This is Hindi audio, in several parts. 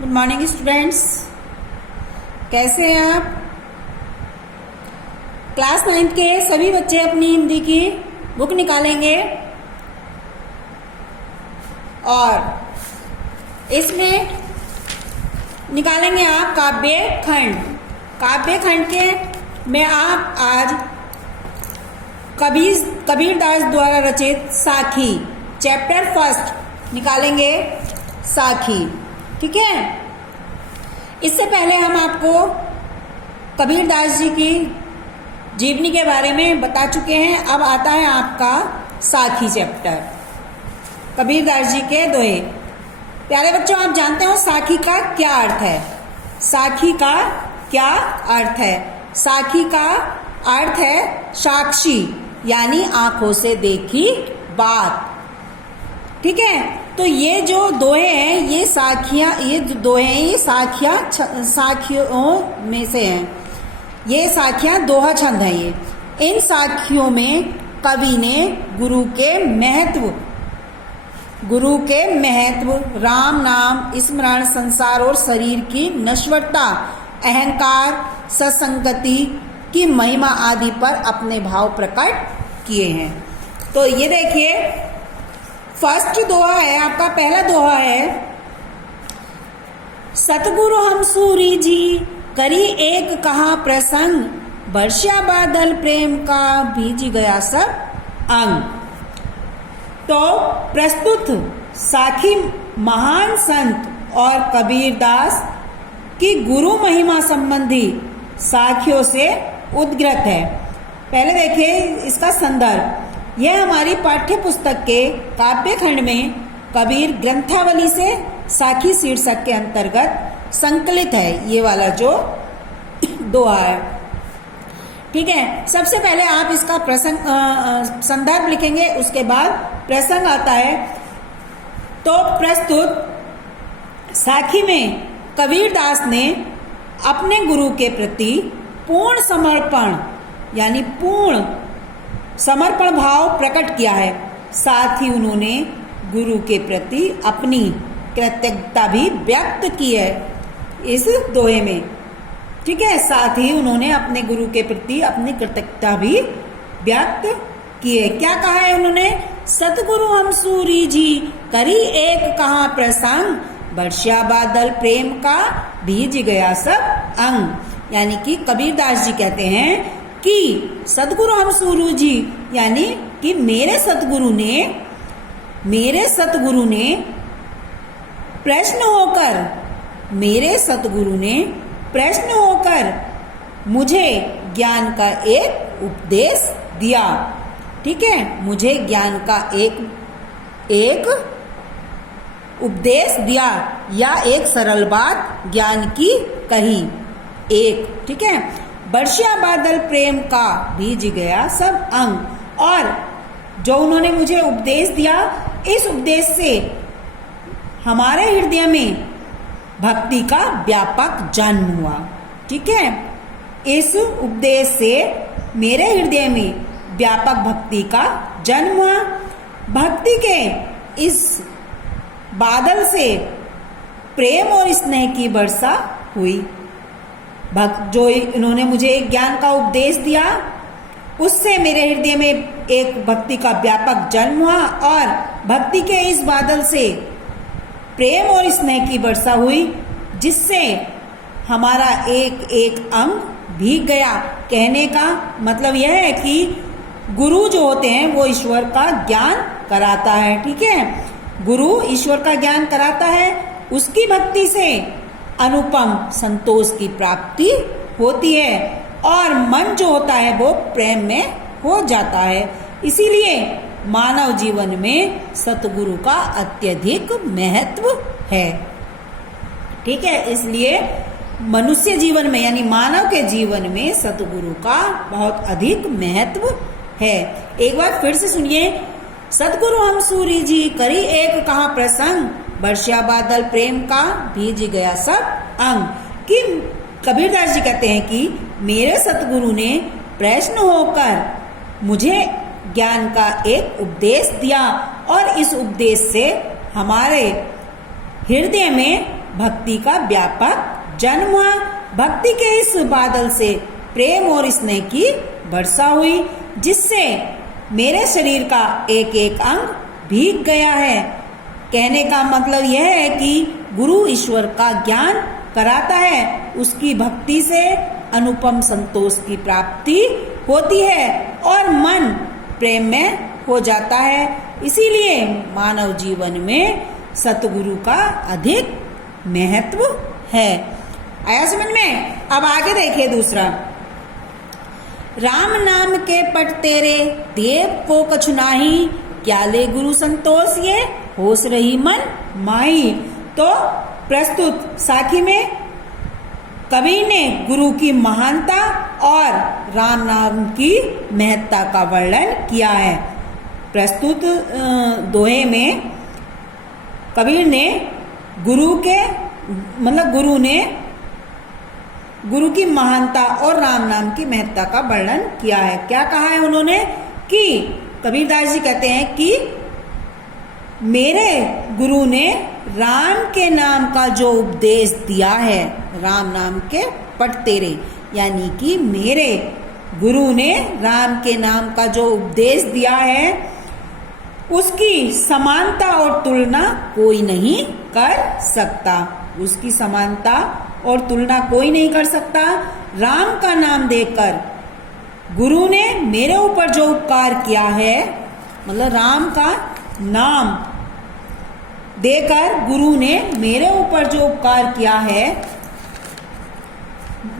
गुड मॉर्निंग स्टूडेंट्स, कैसे हैं आप। क्लास 9th के सभी बच्चे अपनी हिंदी की बुक निकालेंगे और इसमें निकालेंगे आप काव्य खंड के में आप आज कबीरदास द्वारा रचित साखी चैप्टर 1 निकालेंगे, साखी। ठीक है। इससे पहले हम आपको कबीरदास जी की जीवनी के बारे में बता चुके हैं। अब आता है आपका साखी चैप्टर, कबीरदास जी के दोहे। प्यारे बच्चों, आप जानते हो साखी का क्या अर्थ है। साखी का क्या अर्थ है? साखी का अर्थ है साक्षी, यानी आंखों से देखी बात। ठीक है। तो ये जो दोहे हैं, ये साखियों में से हैं। ये साखियां दोहा छंद हैं। ये इन साखियों में कवि ने गुरु के महत्व, राम नाम स्मरण, संसार और शरीर की नश्वरता, अहंकार, सत्संगति की महिमा आदि पर अपने भाव प्रकट किए हैं। तो ये देखिए, फर्स्ट दोहा है आपका, पहला दोहा है, सतगुरु हम सूरी जी करी एक कहा प्रसंग, बरसा बादल प्रेम का भीज गया सब अंग। तो प्रस्तुत साखी महान संत और कबीरदास की गुरु महिमा संबंधी साखियों से उद्गृत है। पहले देखिए इसका संदर्भ। यह हमारी पाठ्य पुस्तक के काव्य खंड में कबीर ग्रंथावली से साखी शीर्षक के अंतर्गत संकलित है। ये वाला जो दोहा है। ठीक है। सबसे पहले आप इसका संदर्भ लिखेंगे, उसके बाद प्रसंग आता है। तो प्रस्तुत साखी में कबीरदास ने अपने गुरु के प्रति पूर्ण समर्पण यानी पूर्ण समर्पण भाव प्रकट किया है। साथ ही उन्होंने गुरु के प्रति अपनी कृतज्ञता भी व्यक्त की है इस दोहे में। ठीक है। साथ ही उन्होंने अपने गुरु के प्रति अपनी कृतज्ञता भी व्यक्त की है। क्या कहा है उन्होंने? सतगुरु हम सूरी जी करी एक कहा प्रसंग, बरसा बादल प्रेम का भीज गया सब अंग। यानी कि कबीरदास जी कहते हैं कि सतगुरु हम सूरू जी, यानी कि मेरे सतगुरु ने प्रश्न होकर मुझे ज्ञान का एक उपदेश दिया। ठीक है। मुझे ज्ञान का एक उपदेश दिया, या एक सरल बात ज्ञान की कही एक। ठीक है। बरसा बादल प्रेम का भीज गया सब अंग। और जो उन्होंने मुझे उपदेश दिया, इस उपदेश से हमारे हृदय में भक्ति का व्यापक जन्म हुआ। ठीक है। इस उपदेश से मेरे हृदय में व्यापक भक्ति का जन्म हुआ। भक्ति के इस बादल से प्रेम और स्नेह की वर्षा हुई। जो इन्होंने मुझे एक ज्ञान का उपदेश दिया, उससे मेरे हृदय में एक भक्ति का व्यापक जन्म हुआ, और भक्ति के इस बादल से प्रेम और स्नेह की वर्षा हुई, जिससे हमारा एक एक अंग भीग गया। कहने का मतलब यह है कि गुरु जो होते हैं वो ईश्वर का ज्ञान कराता है। ठीक है। गुरु ईश्वर का ज्ञान कराता है, उसकी भक्ति से अनुपम संतोष की प्राप्ति होती है, और मन जो होता है वो प्रेम में हो जाता है। इसीलिए मानव जीवन में सतगुरु का अत्यधिक महत्व है। ठीक है। इसलिए मनुष्य जीवन में यानी मानव के जीवन में सतगुरु का बहुत अधिक महत्व है। एक बार फिर से सुनिए। सतगुरु हम सूरी जी करी एक कहा प्रसंग, बरसा बादल प्रेम का भीज गया सब अंग। कि कबीरदास जी कहते हैं कि मेरे सतगुरु ने प्रश्न होकर मुझे ज्ञान का एक उपदेश दिया, और इस उपदेश से हमारे हृदय में भक्ति का व्यापक जन्म हुआ। भक्ति के इस बादल से प्रेम और स्नेह की वर्षा हुई, जिससे मेरे शरीर का एक एक अंग भीग गया है। कहने का मतलब यह है कि गुरु ईश्वर का ज्ञान कराता है, उसकी भक्ति से अनुपम संतोष की प्राप्ति होती है और मन प्रेम में हो जाता है। इसीलिए मानव जीवन में सतगुरु का अधिक महत्व है। आया समझ में? अब आगे देखिए दूसरा, राम नाम के पट तेरे देव को कछु नाही, क्या ले गुरु संतोष ये होश रही मन माही। तो प्रस्तुत साखी में कबीर ने गुरु की महानता और राम नाम की महत्ता का वर्णन किया है। प्रस्तुत दोहे में कबीर ने गुरु की महानता और राम नाम की महत्ता का वर्णन किया है। क्या कहा है उन्होंने कि कबीरदास जी कहते हैं कि मेरे गुरु ने राम के नाम का जो उपदेश दिया है, राम नाम के पट तेरे, यानी कि मेरे गुरु ने राम के नाम का जो उपदेश दिया है उसकी समानता और तुलना कोई नहीं कर सकता। उसकी समानता और तुलना कोई नहीं कर सकता। राम का नाम देकर गुरु ने मेरे ऊपर जो उपकार किया है, मतलब राम का नाम देकर गुरु ने मेरे ऊपर जो उपकार किया है,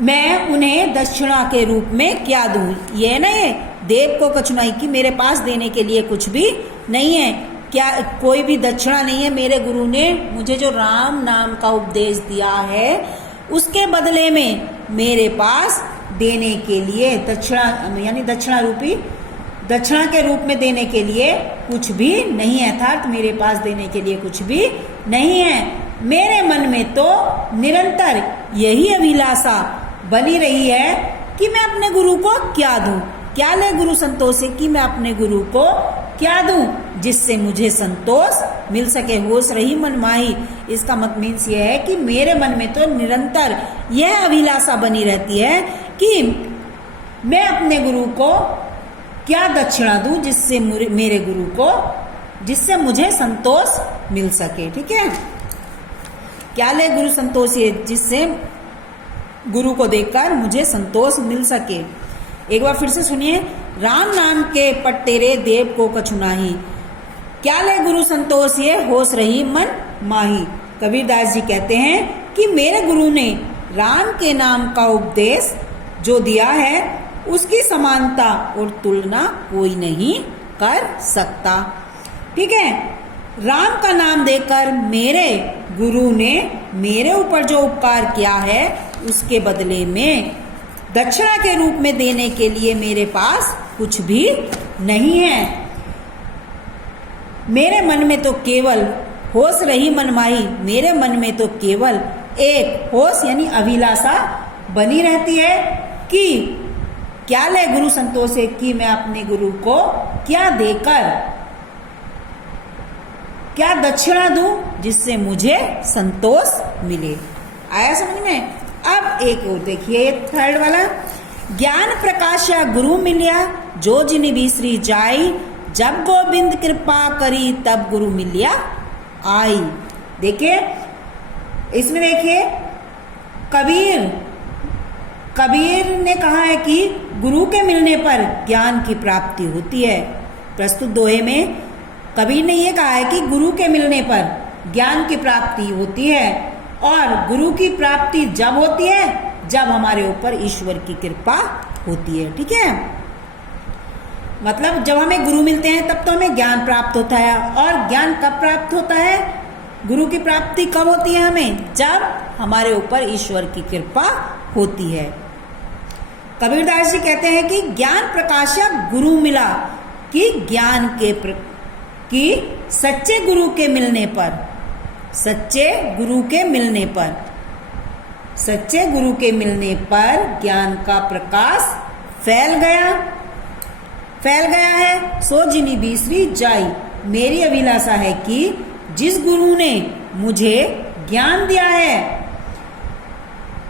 मैं उन्हें दक्षिणा के रूप में क्या दूं। ये नहीं देव को कछु नहीं कि मेरे पास देने के लिए कुछ भी नहीं है, क्या कोई भी दक्षिणा नहीं है। मेरे गुरु ने मुझे जो राम नाम का उपदेश दिया है उसके बदले में मेरे पास देने के लिए दक्षिणा, यानी दक्षिणा के रूप में देने के लिए कुछ भी नहीं है, अर्थात मेरे पास देने के लिए कुछ भी नहीं है। मेरे मन में तो निरंतर यही अभिलाषा बनी रही है कि मैं अपने गुरु को क्या दूं, क्या ले गुरु संतोष है कि मैं अपने गुरु को क्या दूं जिससे मुझे संतोष मिल सके। होश रही मन माही, इसका मत मीन्स ये है कि मेरे मन में तो निरंतर यह अभिलाषा बनी रहती है कि मैं अपने गुरु को क्या दक्षिणा दूं जिससे मेरे गुरु को, जिससे मुझे संतोष मिल सके। ठीक है, क्या ले गुरु संतोष ये, जिससे गुरु को देखकर मुझे संतोष मिल सके। एक बार फिर से सुनिए, राम नाम के पट तेरे देव को कछु नाही, क्या ले गुरु संतोष ये होश रही मन माही। कबीरदास जी कहते हैं कि मेरे गुरु ने राम के नाम का उपदेश जो दिया है उसकी समानता और तुलना कोई नहीं कर सकता। ठीक है, राम का नाम देकर मेरे गुरु ने मेरे ऊपर जो उपकार किया है उसके बदले में दक्षिणा के रूप में देने के लिए मेरे पास कुछ भी नहीं है। मेरे मन में तो केवल होश रही मनमाही, मेरे मन में तो केवल एक होश यानी अभिलाषा बनी रहती है कि क्या ले गुरु संतोष है कि मैं अपने गुरु को क्या देकर क्या दक्षिणा दूं जिससे मुझे संतोष मिले। आया समझ में? अब एक और देखिए थर्ड वाला, ज्ञान प्रकाशा गुरु मिलिया जो जिन बिसरी जाई, जब गोविंद कृपा करी तब गुरु मिलिया आई। देखिए इसमें देखिए कबीर ने कहा है कि गुरु के मिलने पर ज्ञान की प्राप्ति होती है। प्रस्तुत दोहे में कबीर ने यह कहा है कि गुरु के मिलने पर ज्ञान की प्राप्ति होती है और गुरु की प्राप्ति जब होती है जब हमारे ऊपर ईश्वर की कृपा होती है। ठीक है, मतलब जब हमें गुरु मिलते हैं तब तो हमें ज्ञान प्राप्त होता है। और ज्ञान कब प्राप्त होता है, गुरु की प्राप्ति कब होती है हमें, जब हमारे ऊपर ईश्वर की कृपा होती है। कबीरदास जी कहते हैं कि ज्ञान प्रकाशक गुरु मिला, कि ज्ञान कि सच्चे गुरु के मिलने पर, सच्चे गुरु के मिलने पर ज्ञान का प्रकाश फैल गया है। सो जिनी बिसरी जाई, मेरी अभिलाषा है कि जिस गुरु ने मुझे ज्ञान दिया है,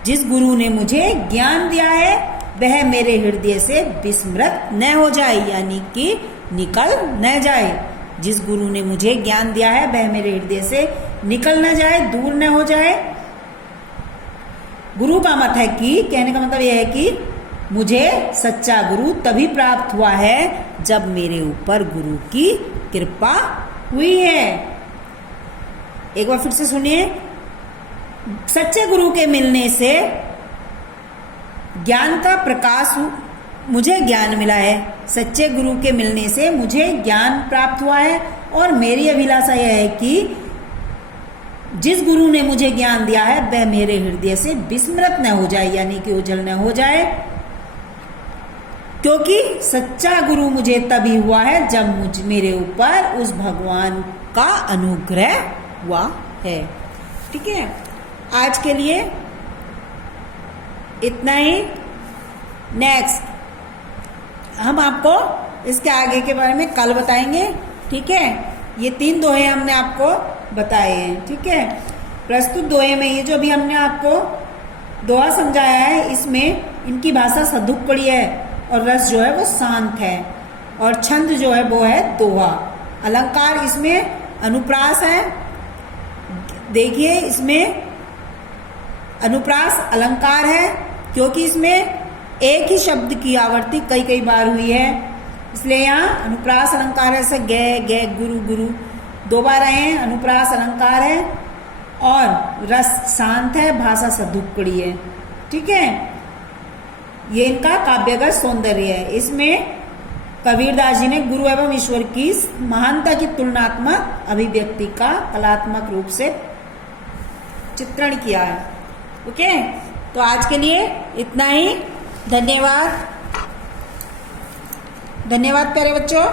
जिस गुरु ने मुझे ज्ञान दिया है वह मेरे हृदय से विस्मृत न हो जाए, यानी कि निकल न जाए। जिस गुरु ने मुझे ज्ञान दिया है वह मेरे हृदय से निकल न जाए, दूर न हो जाए। गुरु का मत है कि, कहने का मतलब यह है कि मुझे सच्चा गुरु तभी प्राप्त हुआ है जब मेरे ऊपर गुरु की कृपा हुई है। एक बार फिर से सुनिए, सच्चे गुरु के मिलने से ज्ञान का प्रकाश, मुझे ज्ञान मिला है। सच्चे गुरु के मिलने से मुझे ज्ञान प्राप्त हुआ है और मेरी अभिलाषा यह है कि जिस गुरु ने मुझे ज्ञान दिया है वह मेरे हृदय से विस्मृत न हो जाए, यानी कि ओझल न हो जाए, क्योंकि सच्चा गुरु मुझे तभी हुआ है जब मेरे ऊपर उस भगवान का अनुग्रह हुआ है। ठीक है, आज के लिए इतना ही। नेक्स्ट हम आपको इसके आगे के बारे में कल बताएंगे। ठीक है, ये 3 दोहे हमने आपको बताए हैं। ठीक है, प्रस्तुत दोहे में ये जो भी हमने आपको दोहा समझाया है, इसमें इनकी भाषा सदुक्कड़ी है और रस जो है वो शांत है और छंद जो है वो है दोहा। अलंकार इसमें अनुप्रास है। देखिए, इसमें अनुप्रास अलंकार है क्योंकि इसमें एक ही शब्द की आवृत्ति कई कई बार हुई है, इसलिए यहाँ अनुप्रास अलंकार है। गे गे गुरु गुरु 2 बार आए हैं, अनुप्रास अलंकार है और रस शांत है, भाषा सदुक्कड़ी है। ठीक है, ये इनका काव्यगत सौंदर्य है। इसमें कबीरदास जी ने गुरु एवं ईश्वर की महानता की तुलनात्मक अभिव्यक्ति का कलात्मक रूप से चित्रण किया है। ओके, तो आज के लिए इतना ही। धन्यवाद। धन्यवाद प्यारे बच्चों।